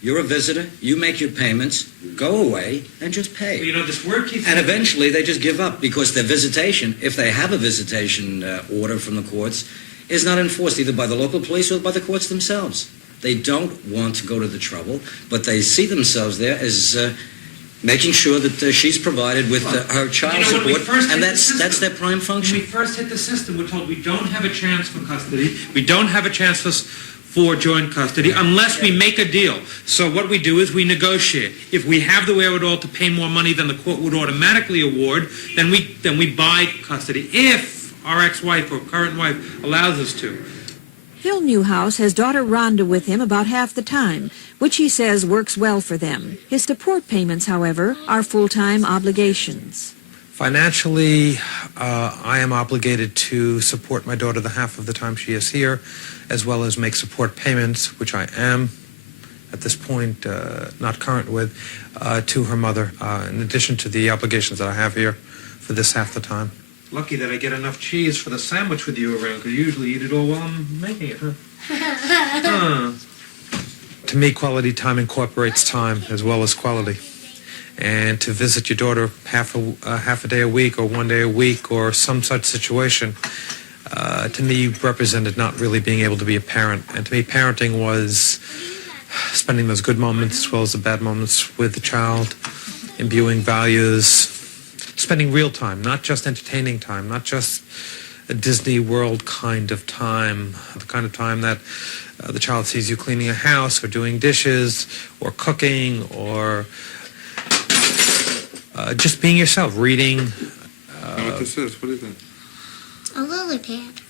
You're a visitor, you make your payments, go away, and just pay. Well, you know, this word keeps... And eventually they just give up because their visitation, if they have a visitation order from the courts, is not enforced either by the local police or by the courts themselves. They don't want to go to the trouble, but they see themselves there as making sure that she's provided with her child support, and that's their prime function. When we first hit the system, we're told we don't have a chance for custody, we don't have a chance for joint custody unless we make a deal. So what we do is we negotiate. If we have the wherewithal to pay more money than the court would automatically award, then we buy custody if our ex-wife or current wife allows us to. Phil Newhouse has daughter Rhonda with him about half the time, which he says works well for them. His support payments, however, are full-time obligations. Financially, I am obligated to support my daughter the half of the time she is here, as well as make support payments, which I am, at this point, not current with, to her mother, in addition to the obligations that I have here for this half the time. Lucky that I get enough cheese for the sandwich with you around, because you usually eat it all while I'm making it, huh? To me, quality time incorporates time as well as quality. And to visit your daughter half a day a week or 1 day a week or some such situation, to me represented not really being able to be a parent. And to me, parenting was spending those good moments as well as the bad moments with the child, imbuing values, spending real time, not just entertaining time, not just a Disney World kind of time, the kind of time that the child sees you cleaning a house or doing dishes or cooking or just being yourself, reading. What this is? What is that? A lily pad.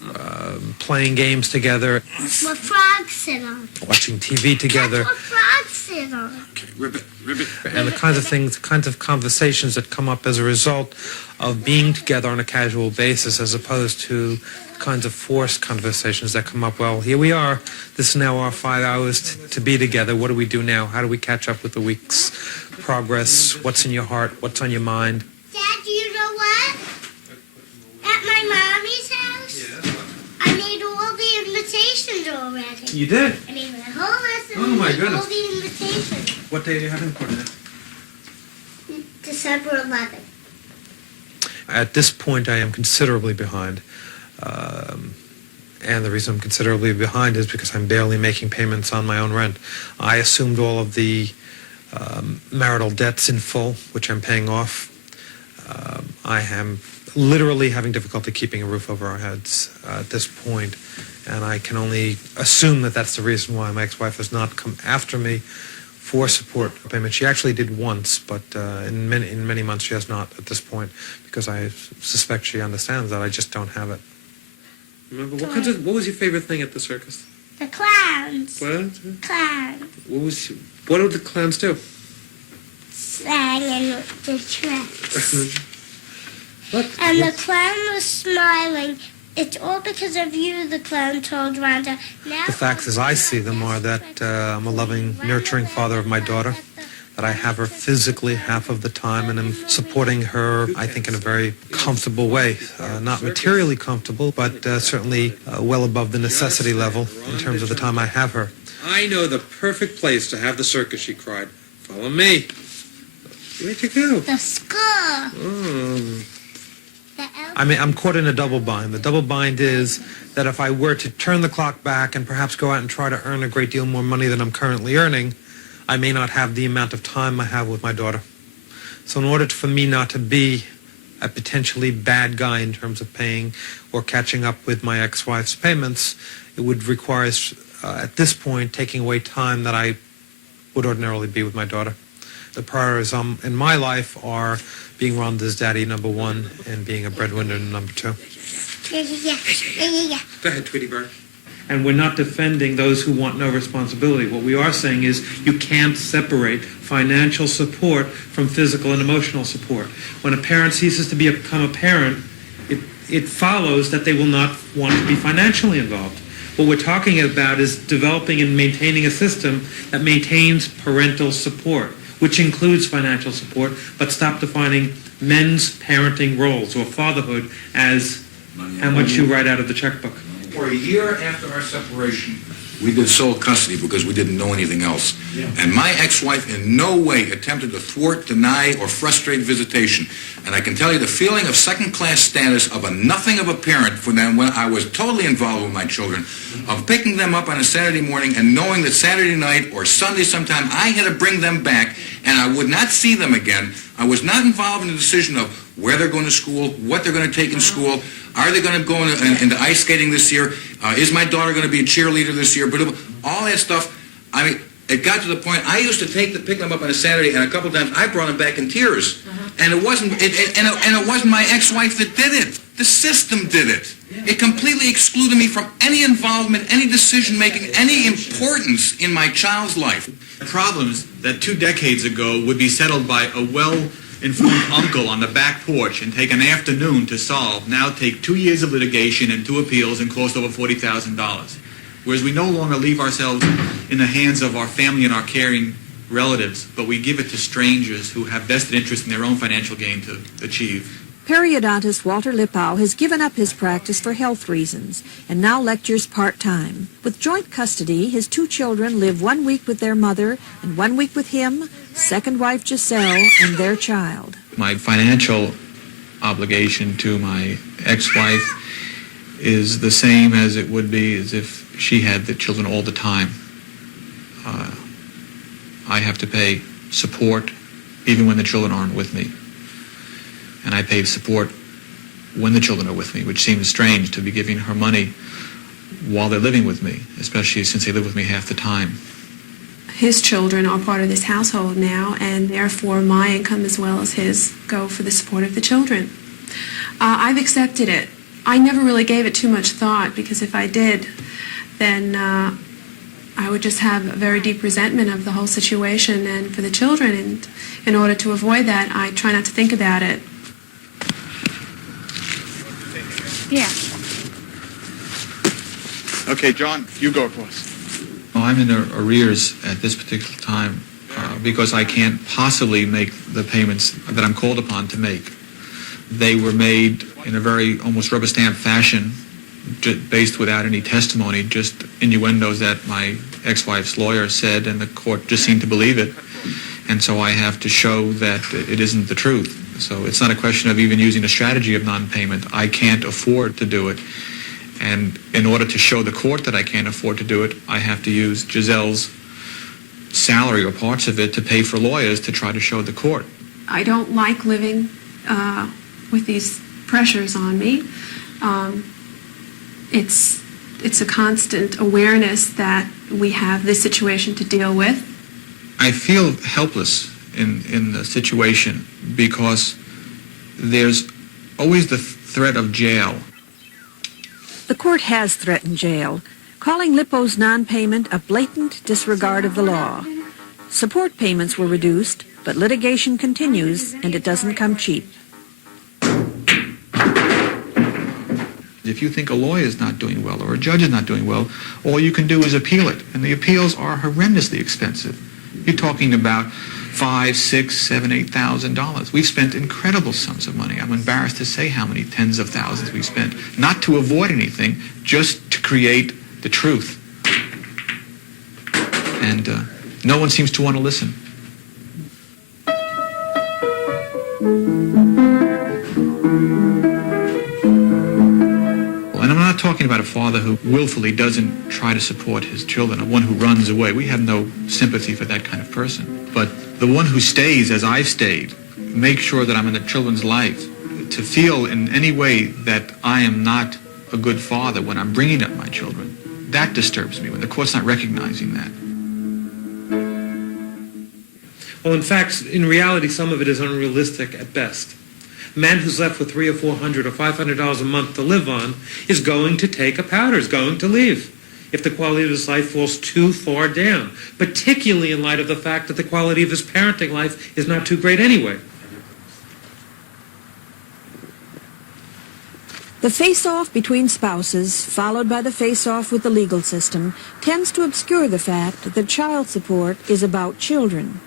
Playing games together. What frogs sit on. Watching TV together. That's what frogs sit on. Okay, ribbit, ribbit. And the kinds of things, the kinds of conversations that come up as a result of being together on a casual basis as opposed to kinds of forced conversations that come up. Well, here we are. This is now our 5 hours to be together. What do we do now? How do we catch up with the week's progress? What's in your heart? What's on your mind? Dad, you know what? At my mommy's house, I made all the invitations already. You did? I made my whole list and Oh, my made goodness. all the invitations. What day are you having for dinner? December 11th. At this point, I am considerably behind. And the reason I'm considerably behind is because I'm barely making payments on my own rent. I assumed all of the marital debts in full, which I'm paying off. I am literally having difficulty keeping a roof over our heads at this point, and I can only assume that that's the reason why my ex-wife has not come after me for support payment. She actually did once, but in many months she has not at this point, because I suspect she understands that I just don't have it. Remember, what was your favorite thing at the circus? The clowns. What? Clowns. What did the clowns do? Sang in the dress. And the clown was smiling. It's all because of you, the clown told Rhonda. Now The facts as I see them are that I'm a loving, nurturing father of my daughter, that I have her physically half of the time, and I'm supporting her, I think, in a very comfortable way. Not materially comfortable, but certainly well above the necessity level in terms of the time I have her. I know the perfect place to have the circus, she cried. Follow me. Where'd you go? The school. I mean, I'm caught in a double bind. The double bind is that if I were to turn the clock back and perhaps go out and try to earn a great deal more money than I'm currently earning, I may not have the amount of time I have with my daughter. So in order for me not to be a potentially bad guy in terms of paying or catching up with my ex-wife's payments, it would require, at this point, taking away time that I would ordinarily be with my daughter. The priorities in my life are being Rhonda's daddy, number one, and being a breadwinner, number two. Yeah. Go ahead, Tweety Bird. And we're not defending those who want no responsibility. What we are saying is you can't separate financial support from physical and emotional support. When a parent ceases to become a parent, it follows that they will not want to be financially involved. What we're talking about is developing and maintaining a system that maintains parental support, which includes financial support, but stop defining men's parenting roles or fatherhood as how much you write out of the checkbook. For a year after our separation, We did sole custody because we didn't know anything else. And my ex-wife in no way attempted to thwart, deny, or frustrate visitation. And I can tell you the feeling of second-class status of a nothing of a parent for them when I was totally involved with my children, of picking them up on a Saturday morning and knowing that Saturday night or Sunday sometime I had to bring them back and I would not see them again. I was not involved in the decision of where they're going to school, what they're going to take in school, are they going to go into ice skating this year, is my daughter going to be a cheerleader this year, all that stuff. I mean, it got to the point I used to pick them up on a Saturday, and a couple of times I brought them back in tears. And it wasn't my ex-wife that did it. The system did it. It completely excluded me from any involvement, any decision-making, any importance in my child's life. Problems that 2 decades ago would be settled by a well-informed uncle on the back porch and take an afternoon to solve now take 2 years of litigation and 2 appeals and cost over $40,000. Whereas we no longer leave ourselves in the hands of our family and our caring relatives, but we give it to strangers who have vested interest in their own financial gain to achieve. Periodontist Walter Lippau has given up his practice for health reasons and now lectures part-time. With joint custody, his 2 children live 1 week with their mother and 1 week with him, second wife Giselle, and their child. My financial obligation to my ex-wife is the same as it would be as if she had the children all the time. I have to pay support even when the children aren't with me. And I pay support when the children are with me, which seems strange to be giving her money while they're living with me, especially since they live with me half the time. His children are part of this household now, and therefore my income as well as his go for the support of the children. I've accepted it. I never really gave it too much thought, because if I did, then I would just have a very deep resentment of the whole situation and for the children, and in order to avoid that, I try not to think about it. Yeah. Okay, John, you go across. Well, I'm in arrears at this particular time because I can't possibly make the payments that I'm called upon to make. They were made in a very almost rubber stamp fashion, based without any testimony, just innuendos that my ex-wife's lawyer said, and the court just seemed to believe it. And so I have to show that it isn't the truth. So it's not a question of even using a strategy of non-payment. I can't afford to do it. And in order to show the court that I can't afford to do it, I have to use Giselle's salary or parts of it to pay for lawyers to try to show the court. I don't like living with these pressures on me. It's a constant awareness that we have this situation to deal with. I feel helpless in the situation because there's always the threat of jail. The court has threatened jail, calling Lippau's non-payment a blatant disregard of the law. Support payments were reduced, but litigation continues, and it doesn't come cheap. If you think a lawyer is not doing well or a judge is not doing well, all you can do is appeal it. And the appeals are horrendously expensive. You're talking about $5,000, $6,000, $7,000, $8,000. We've spent incredible sums of money. I'm embarrassed to say how many tens of thousands we've spent, not to avoid anything, just to create the truth. And no one seems to want to listen. And I'm not talking about a father who willfully doesn't try to support his children, or one who runs away. We have no sympathy for that kind of person. But the one who stays, as I've stayed, make sure that I'm in the children's life, to feel in any way that I am not a good father when I'm bringing up my children, that disturbs me, when the court's not recognizing that. Well, in fact, in reality, some of it is unrealistic at best. A man who's left with $300 or $400 or $500 a month to live on is going to take a powder, is going to leave if the quality of his life falls too far down, particularly in light of the fact that the quality of his parenting life is not too great anyway. The face-off between spouses, followed by the face-off with the legal system, tends to obscure the fact that child support is about children.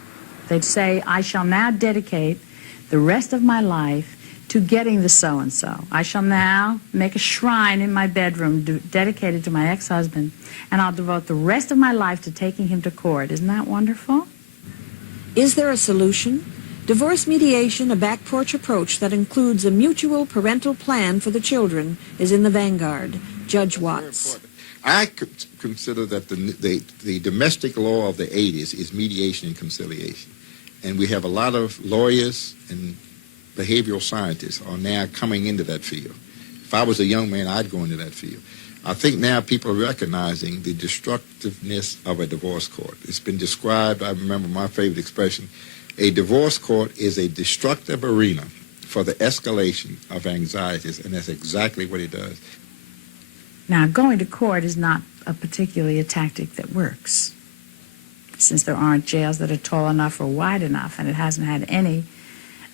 They'd say, I shall now dedicate the rest of my life to getting the so-and-so. I shall now make a shrine in my bedroom dedicated to my ex-husband, and I'll devote the rest of my life to taking him to court. Isn't that wonderful? Is there a solution? Divorce mediation, a back porch approach that includes a mutual parental plan for the children, is in the vanguard. Judge Watts. I consider that the domestic law of the 80s is mediation and conciliation. And we have a lot of lawyers and behavioral scientists are now coming into that field. If I was a young man, I'd go into that field. I think now people are recognizing the destructiveness of a divorce court. It's been described, I remember my favorite expression, a divorce court is a destructive arena for the escalation of anxieties, and that's exactly what it does. Now, going to court is not particularly a tactic that works, since there aren't jails that are tall enough or wide enough, and it hasn't had any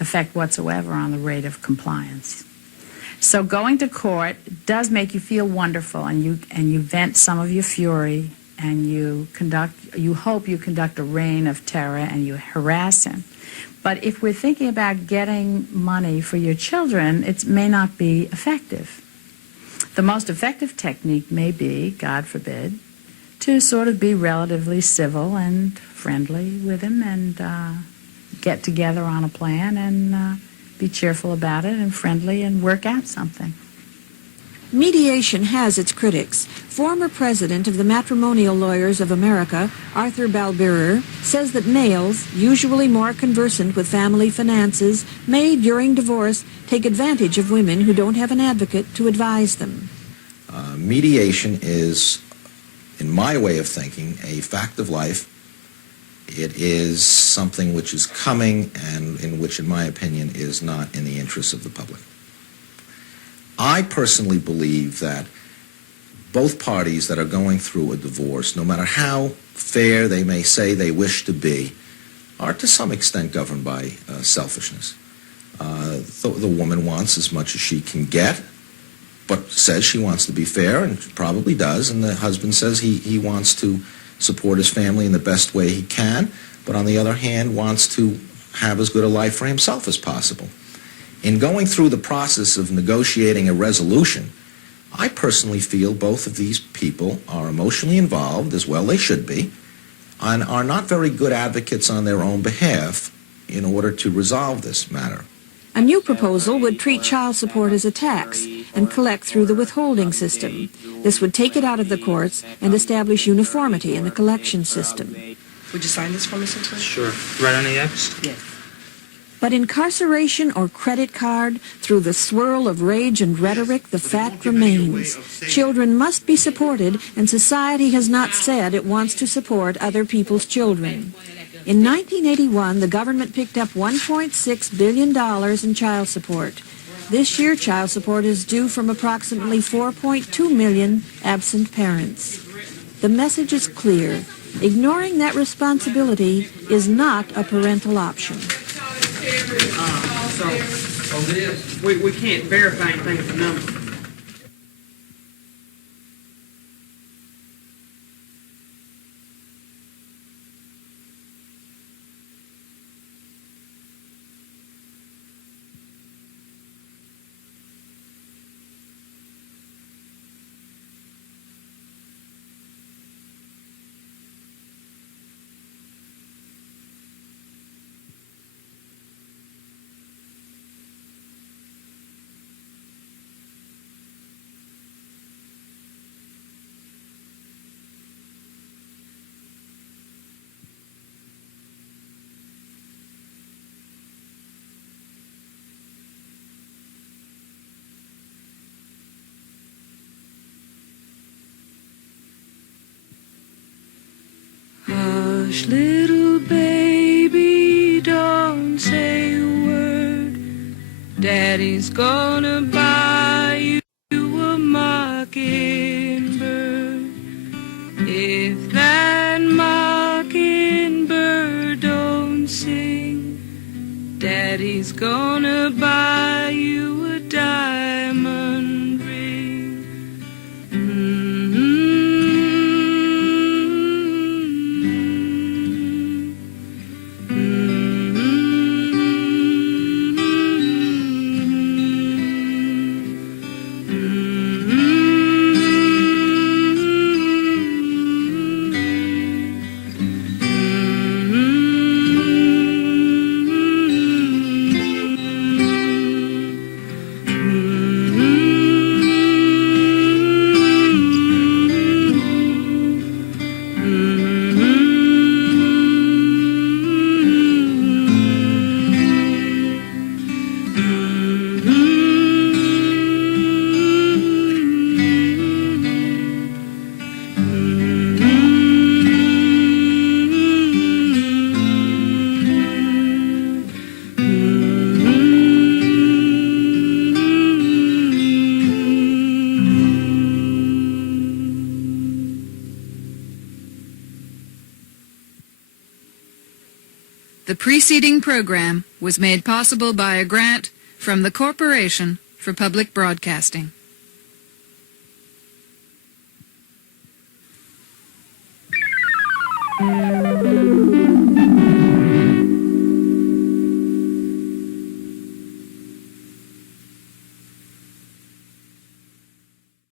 effect whatsoever on the rate of compliance. So going to court does make you feel wonderful, and you vent some of your fury, and you hope you conduct a reign of terror, and you harass him. But if we're thinking about getting money for your children, it may not be effective. The most effective technique may be, God forbid, to sort of be relatively civil and friendly with him and get together on a plan and be cheerful about it and friendly and work out something. Mediation has its critics. Former president of the Matrimonial Lawyers of America, Arthur Balbirer, says that males, usually more conversant with family finances, may, during divorce, take advantage of women who don't have an advocate to advise them. Mediation is, in my way of thinking, a fact of life. It is something which is coming and in which, in my opinion, is not in the interests of the public. I personally believe that both parties that are going through a divorce, no matter how fair they may say they wish to be, are to some extent governed by selfishness. The woman wants as much as she can get, but says she wants to be fair, and probably does, and the husband says he wants to support his family in the best way he can, but on the other hand wants to have as good a life for himself as possible. In going through the process of negotiating a resolution, I personally feel both of these people are emotionally involved, as well they should be, and are not very good advocates on their own behalf in order to resolve this matter. A new proposal would treat child support as a tax and collect through the withholding system. This would take it out of the courts and establish uniformity in the collection system. Would you sign this for me, Sinclair? Sure. Right on the X? Yes. But incarceration or credit card, through the swirl of rage and rhetoric, the fact remains. Children must be supported, and society has not said it wants to support other people's children. In 1981, the government picked up $1.6 billion in child support. This year, child support is due from approximately 4.2 million absent parents. The message is clear. Ignoring that responsibility is not a parental option. We can't verify anything with the number. Hush, little baby, don't say a word. Daddy's gonna buy you a mockingbird. If that mockingbird don't sing, Daddy's gonna buy you a diamond ring. The preceding program was made possible by a grant from the Corporation for Public Broadcasting.